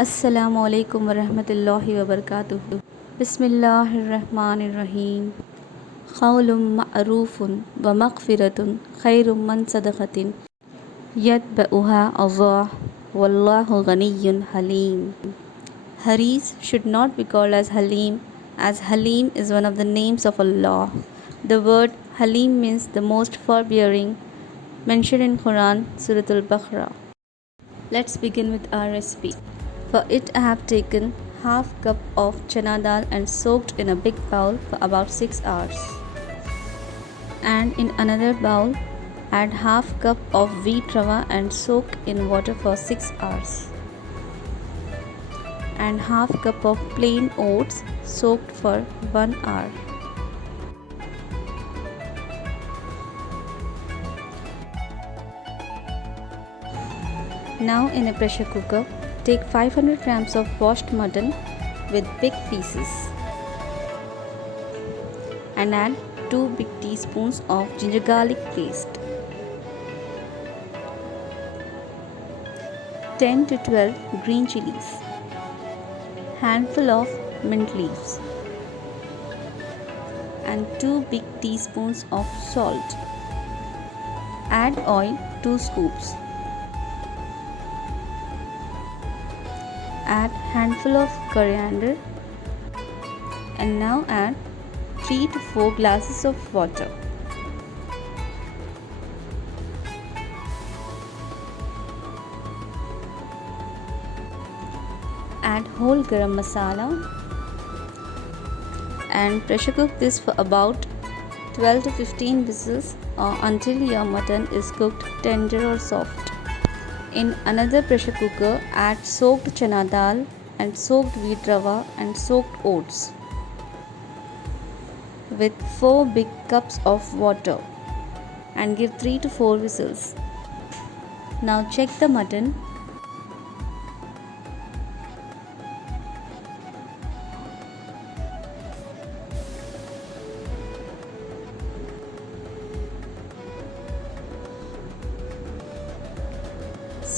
Assalamu alaikum wa rahmatullahi wa barakatuh. Bismillahirrahmanirrahim. Qawlun ma'rufun wa maghfiratun khairum min sadaqatin yatba'uha adha wallahu ghaniyyun haleem. Harees should not be called as Haleem, as Haleem is one of the names of Allah. The word Haleem means the most forbearing, mentioned in Quran, Surah Al-Baqarah. Let's begin with our recipe. For it I have taken half cup of chana dal and soaked in a big bowl for about 6 hours. And in another bowl add half cup of wheat rava and soak in water for 6 hours. And half cup of plain oats soaked for 1 hour. Now in a pressure cooker, take 500 grams of washed mutton with big pieces and add 2 big teaspoons of ginger garlic paste, 10 to 12 green chilies, handful of mint leaves and 2 big teaspoons of salt. Add oil 2 scoops. Add handful of coriander and now add 3 to 4 glasses of water. Add whole garam masala and pressure cook this for about 12 to 15 whistles or until your mutton is cooked tender or soft. In another pressure cooker, add soaked chana dal and soaked wheat rava and soaked oats with 4 big cups of water and give 3 to 4 whistles. Now check the mutton.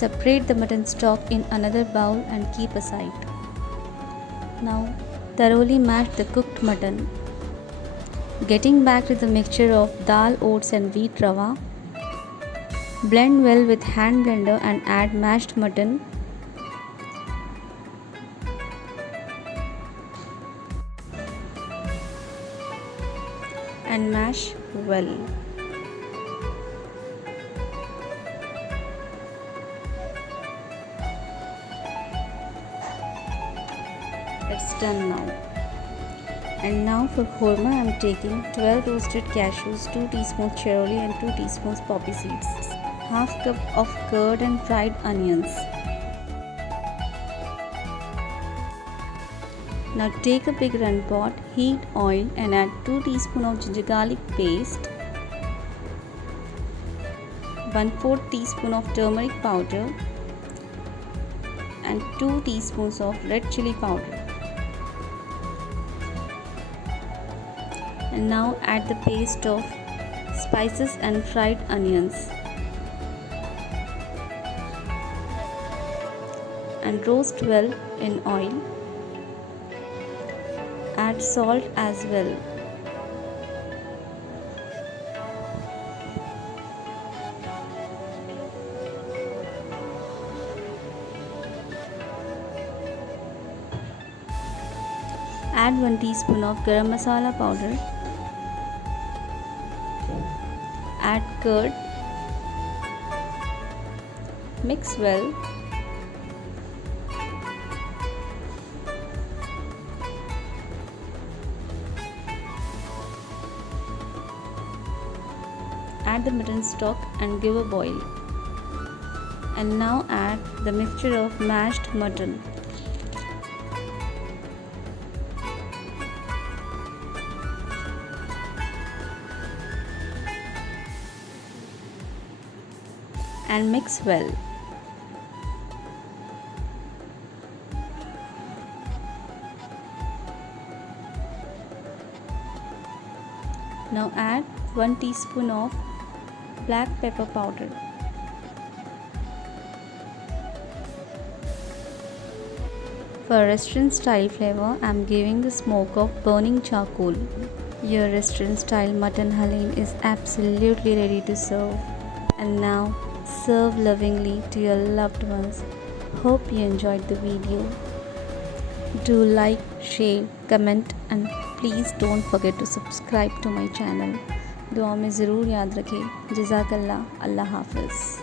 Separate the mutton stock in another bowl and keep aside. Now thoroughly mash the cooked mutton. Getting back to the mixture of dal, oats and wheat rava, blend well with hand blender and add mashed mutton. And mash well. It's done now. And now for korma I am taking 12 roasted cashews, 2 teaspoons cheroli and 2 teaspoons poppy seeds, half cup of curd and fried onions. Now take a big run pot, heat oil and add 2 teaspoons of ginger garlic paste, 1/4 teaspoon of turmeric powder and 2 teaspoons of red chili powder. And now add the paste of spices and fried onions and roast well in oil. Add salt as well. Add 1 teaspoon of garam masala powder. Add curd, mix well, add the mutton stock and give a boil. And now add the mixture of mashed mutton. And mix well. Now add 1 teaspoon of black pepper powder For restaurant style flavor, I'm giving the smoke of burning charcoal. Your restaurant style mutton halim is absolutely ready to serve. And now, serve lovingly to your loved ones. Hope you enjoyed the video. Do like, share, comment and please don't forget to subscribe to my channel. दुआ में ज़रूर याद रखें. जज़ाकल्लाह. अल्लाह हाफ़िज़.